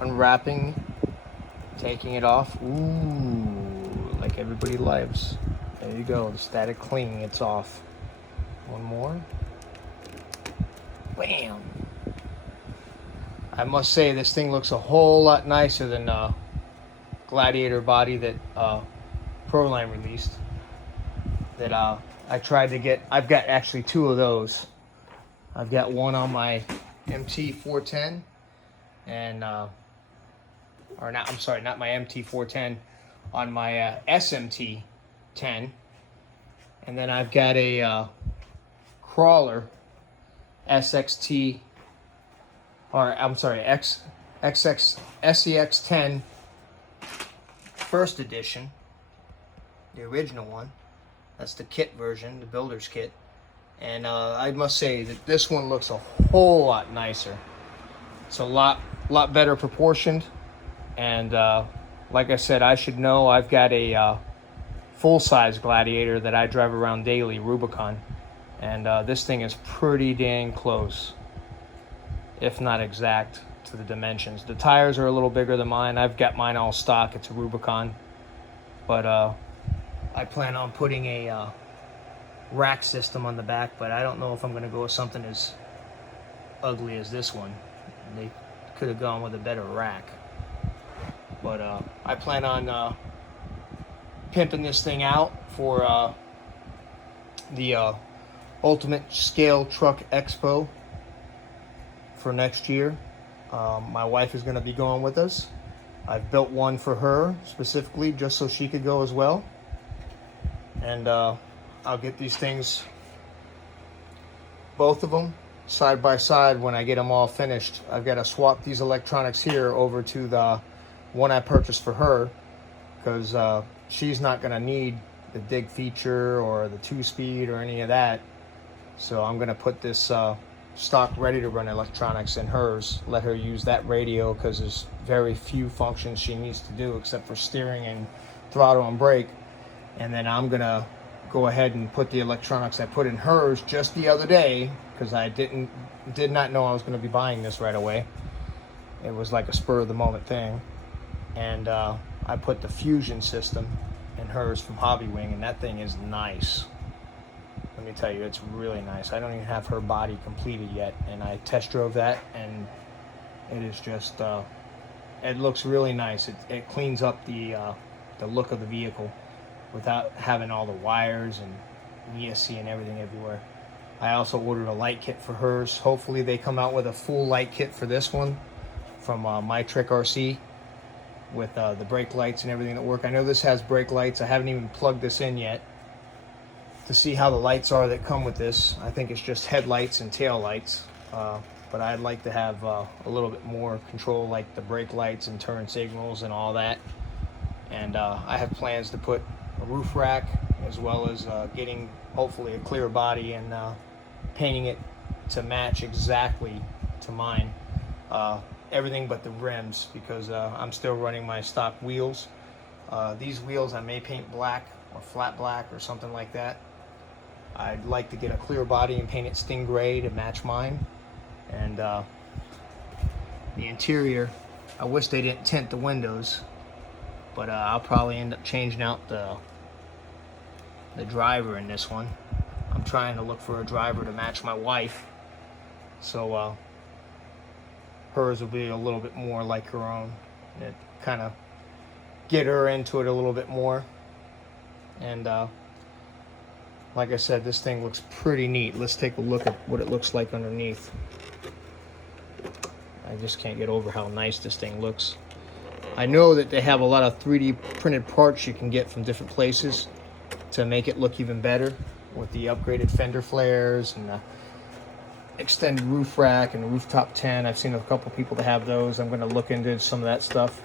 unwrapping, taking it off. Ooh, like everybody loves. There you go, the static cling, it's off. One more. Bam! I must say this thing looks a whole lot nicer than Gladiator body that Proline released. That I tried to get. I've got actually two of those. I've got one on my MT410 and or not, I'm sorry, not my MT410, on my SMT10. And then I've got a crawler SXT, or I'm sorry, SCX10 first edition, the original one. That's the kit version, the builder's kit. And I must say that this one looks a whole lot nicer. It's a lot better proportioned. And like I said, I should know, I've got a full-size Gladiator that I drive around daily, Rubicon. And this thing is pretty dang close, if not exact, to the dimensions. The tires are a little bigger than mine. I've got mine all stock. It's a Rubicon. But I plan on putting a rack system on the back, but I don't know if I'm going to go with something as ugly as this one. They could have gone with a better rack. But I plan on pimping this thing out for the Ultimate Scale Truck Expo for next year. My wife is going to be going with us. I've built one for her specifically just so she could go as well. And I'll get these things, both of them, side by side when I get them all finished. I've got to swap these electronics here over to the one I purchased for her, because she's not going to need the dig feature or the 2-speed or any of that. So I'm going to put this stock ready to run electronics in hers, let her use that radio, because there's very few functions she needs to do except for steering and throttle and brake. And then I'm going to go ahead and put the electronics I put in hers just the other day, because I did not know I was going to be buying this right away. It was like a spur of the moment thing. And I put the Fusion system in hers from Hobby Wing, and that thing is nice. Let me tell you, it's really nice. I don't even have her body completed yet, and I test drove that, and it is just, it looks really nice. It cleans up the look of the vehicle without having all the wires and ESC and everything everywhere. I also ordered a light kit for hers. Hopefully they come out with a full light kit for this one from My Trick RC, with the brake lights and everything that work. I know this has brake lights. I haven't even plugged this in yet to see how the lights are that come with this. I think it's just headlights and tail lights, but I'd like to have a little bit more control, like the brake lights and turn signals and all that. And I have plans to put a roof rack, as well as getting hopefully a clear body and painting it to match exactly to mine. Everything but the rims, because I'm still running my stock wheels. These wheels I may paint black or flat black or something like that. I'd like to get a clear body and paint it stingray to match mine. And the interior, I wish they didn't tint the windows, but I'll probably end up changing out the driver in this one. I'm trying to look for a driver to match my wife, so hers will be a little bit more like her own. It kind of get her into it a little bit more. And like I said, this thing looks pretty neat. Let's take a look at what it looks like underneath. I just can't get over how nice this thing looks. I know that they have a lot of 3D printed parts you can get from different places to make it look even better, with the upgraded fender flares and the extended roof rack and the rooftop 10. I've seen a couple people that have those. I'm going to look into some of that stuff.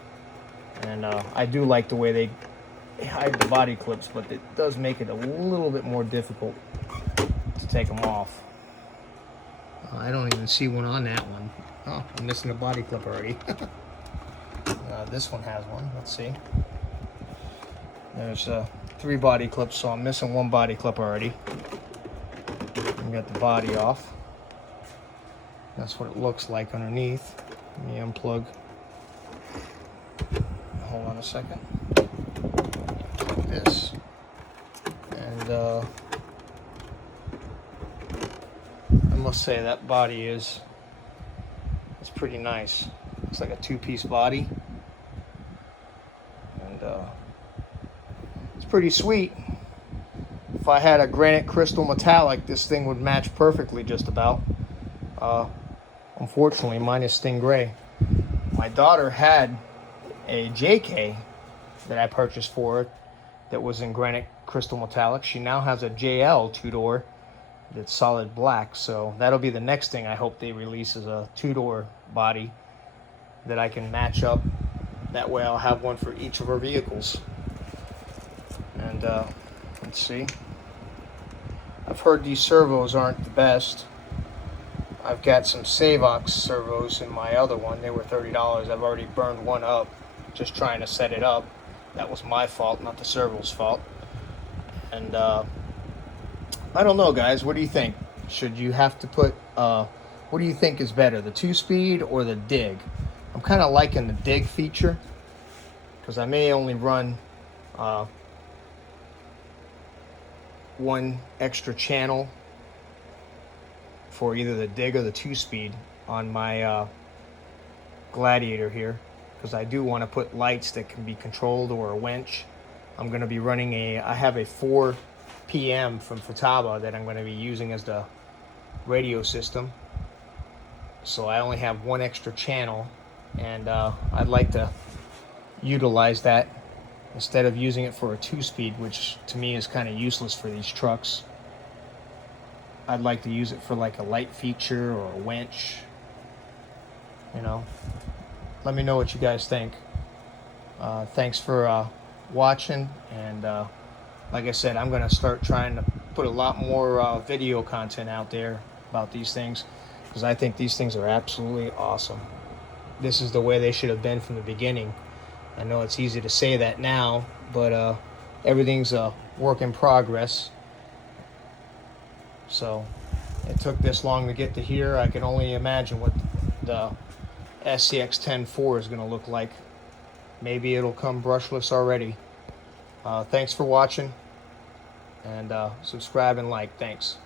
And I do like the way they hide the body clips, but it does make it a little bit more difficult to take them off. I don't even see one on that one. Oh, I'm missing a body clip already. This one has one. Let's see. There's 3 body clips, so I'm missing 1 body clip already. We got the body off. That's what it looks like underneath. Let me unplug hold on a second. Like this. And I must say that body is pretty nice. It's like a two-piece body. And it's pretty sweet. If I had a granite crystal metallic, this thing would match perfectly just about. Unfortunately, mine is stingray. My daughter had a JK that I purchased for her that was in granite crystal metallic. She now has a JL two-door that's solid black, so that'll be the next thing I hope they release, is a two-door body that I can match up. That way I'll have one for each of our vehicles. And let's see. I've heard these servos aren't the best. I've got some Scx servos in my other one. They were $30. I've already burned one up just trying to set it up. That was my fault, not the servo's fault. And I don't know, guys. What do you think? Should you have to put, what do you think is better, the 2-speed or the dig? I'm kind of liking the dig feature, because I may only run one extra channel for either the dig or the 2-speed on my Gladiator here, because I do want to put lights that can be controlled, or a winch. I'm going to be running I have a 4 PM from Futaba that I'm going to be using as the radio system. So I only have one extra channel, and I'd like to utilize that instead of using it for a 2-speed, which to me is kind of useless for these trucks. I'd like to use it for like a light feature or a winch. You know, let me know what you guys think. Thanks for watching, and like I said, I'm going to start trying to put a lot more video content out there about these things, because I think these things are absolutely awesome. This is the way they should have been from the beginning. I know it's easy to say that now, but everything's a work in progress. So it took this long to get to here. I can only imagine what the Scx10.3 is going to look like. Maybe it'll come brushless already. Thanks for watching, and subscribe and like. Thanks.